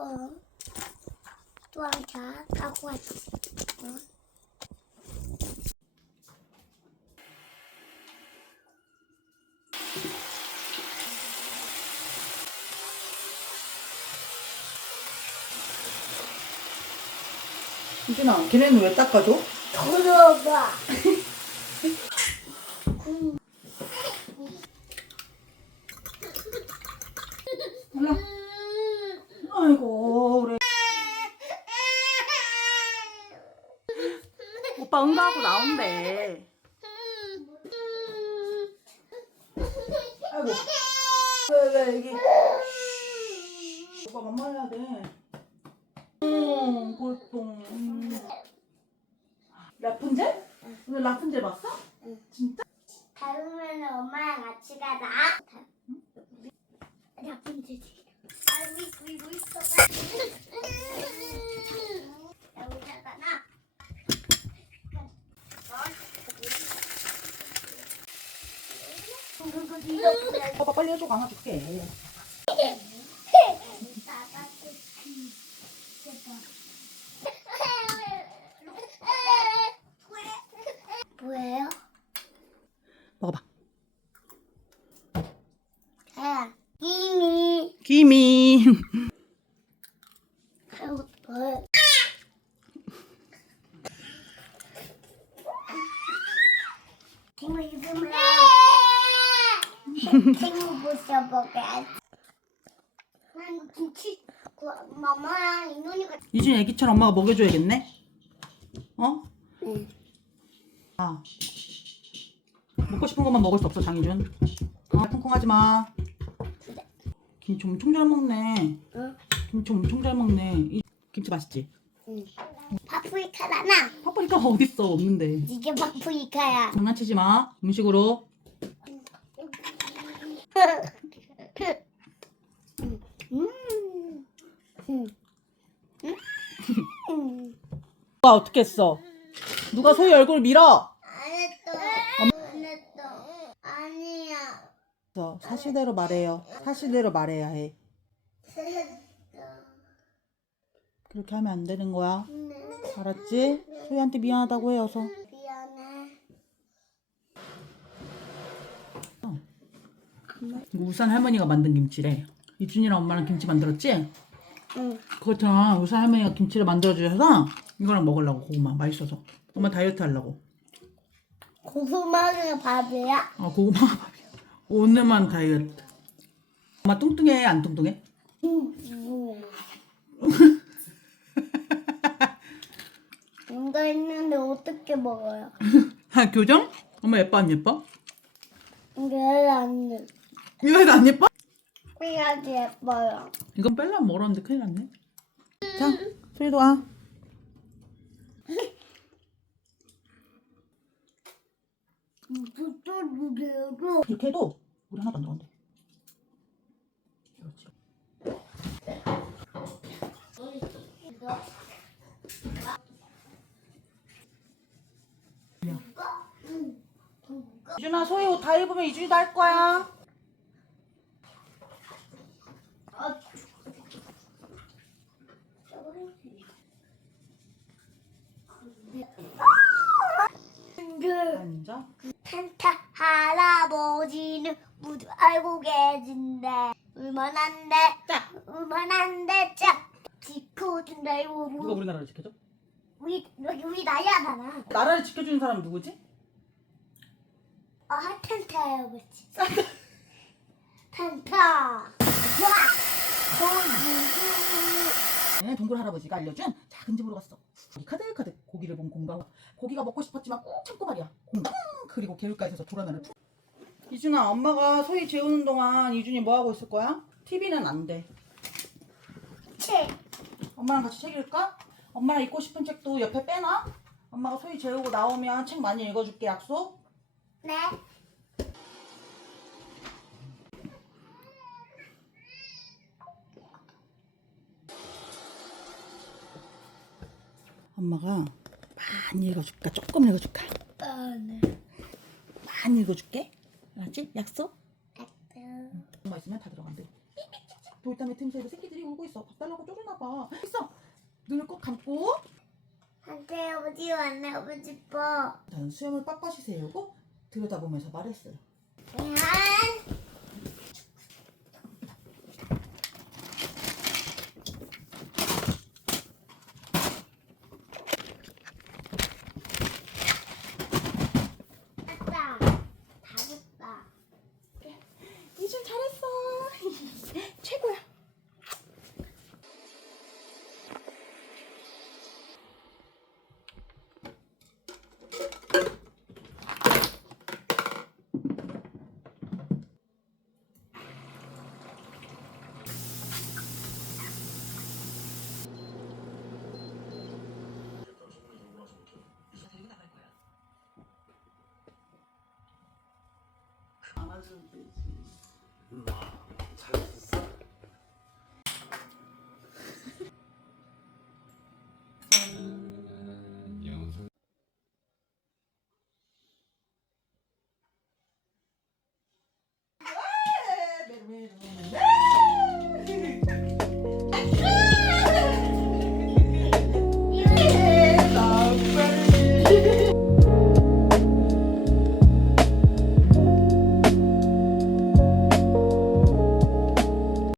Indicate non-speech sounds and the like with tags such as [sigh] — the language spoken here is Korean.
이몇 번? 또한자 가고 왔지. 어? 이준아, 걔네는 왜 닦아줘? 들어봐. 몰라. 아이고, 그래. 오빠 응가하고 나온대. 아이고. 왜, 왜, 이게. 오빠 만만해야 돼. 음, 골동. 음. 라푼젤? 오늘 라푼젤 봤어? 진짜? 다음에는 엄마랑 같이 가자. 나쁜 짓이. 아이 그리고 있어. 여기다가 오빠 빨리 해줘, 강아 줄게. 뭐예요? 먹어봐. 아, 이미 기미. 하고 뭐? 친구 이름으로 친구 부셔보게. 난 김치 그 엄마랑 인원이가 이준 애기처럼 엄마가 먹여줘야겠네? 어? 응. 아. 먹고 싶은 것만 먹을 수 없어, 장희준. 아, 콩콩하지 마. 김치 엄청 잘 먹네. 응? 김치 엄청 잘 먹네. 이 김치 맛있지? 응. 파프리카잖아. 파프리카가 어딨어? 없는데. 이게 파프리카야. 장난치지 마. 음식으로. 음. 음. 음. 누가 어떻게 했어? 누가 소희 얼굴 밀어? 안 했어. 안 했어. 아니야. 그래서 사실대로 말해요. 사실대로 말해야 해. 그렇게 하면 안 되는 거야. 네. 알았지? 소희한테 미안하다고 해, 어서. 미안해. 이거 우산 할머니가 만든 김치래. 이준이랑 엄마랑 김치 만들었지? 응. 그렇잖아. 우산 할머니가 김치를 만들어주셔서 이거랑 먹으려고 고구마 맛있어서. 엄마 다이어트 하려고. 고구마는 밥이야? 아 고구마 [laughs] 밥이야. 오늘만 다이어트. 엄마 뚱뚱해 안 뚱뚱해? 응. 뭔가 [laughs] 있는데 어떻게 먹어요? 아 교정? 엄마 예뻐 안 예뻐? 이게 안 돼. 이거 안 예뻐? 그래야지 예뻐요. 이건 뺄라면 멀었는데 큰일 났네. 자, 소희도 와. 또 누구고? 이렇게 해도 우리 하나도 안 들어간대. 그렇지. 이준아 소희 옷 다 입으면 이준이도 할 거야. 앉아. 산타 할아버지는 모두 알고 계신데 울만한데 자, 울만한데 짝 지켜준다 누가 이거 우리나라를 지켜줘? 우리 여기 우리 나야잖아. 나라를 지켜주는 사람이 누구지? 아 산타 할아버지. [laughs] 산타. 와. 네, 동굴 할아버지가 알려준 작은 집으로 갔어. 카득카득 고기를 본 공감 고기가 먹고 싶었지만 꾹 참고 말이야 공 그리고 개울가에서 돌아나는 푸 이준아 엄마가 소희 재우는 동안 이준이 뭐 하고 있을 거야? TV는 안 돼 책. 엄마랑 같이 책 읽을까? 엄마랑 읽고 싶은 책도 옆에 빼놔 엄마가 소희 재우고 나오면 책 많이 읽어줄게 약속 네. 엄마가 많이 읽어줄까? 조금 읽어줄까? 어, 네. 많이 읽어줄게 알았지? 약속? 네. 엄마 있으면 다 들어간대 돌담의 틈새에도 새끼들이 울고 있어 밥 달라고 쪼르나 봐 있어 눈을 꼭 감고 한테 아버지 만나고 싶어. 나는 수염을 빳빳이 세우고 들여다보면서 말했어요 미안. 하면 되지. 와, 잘했어. 짠.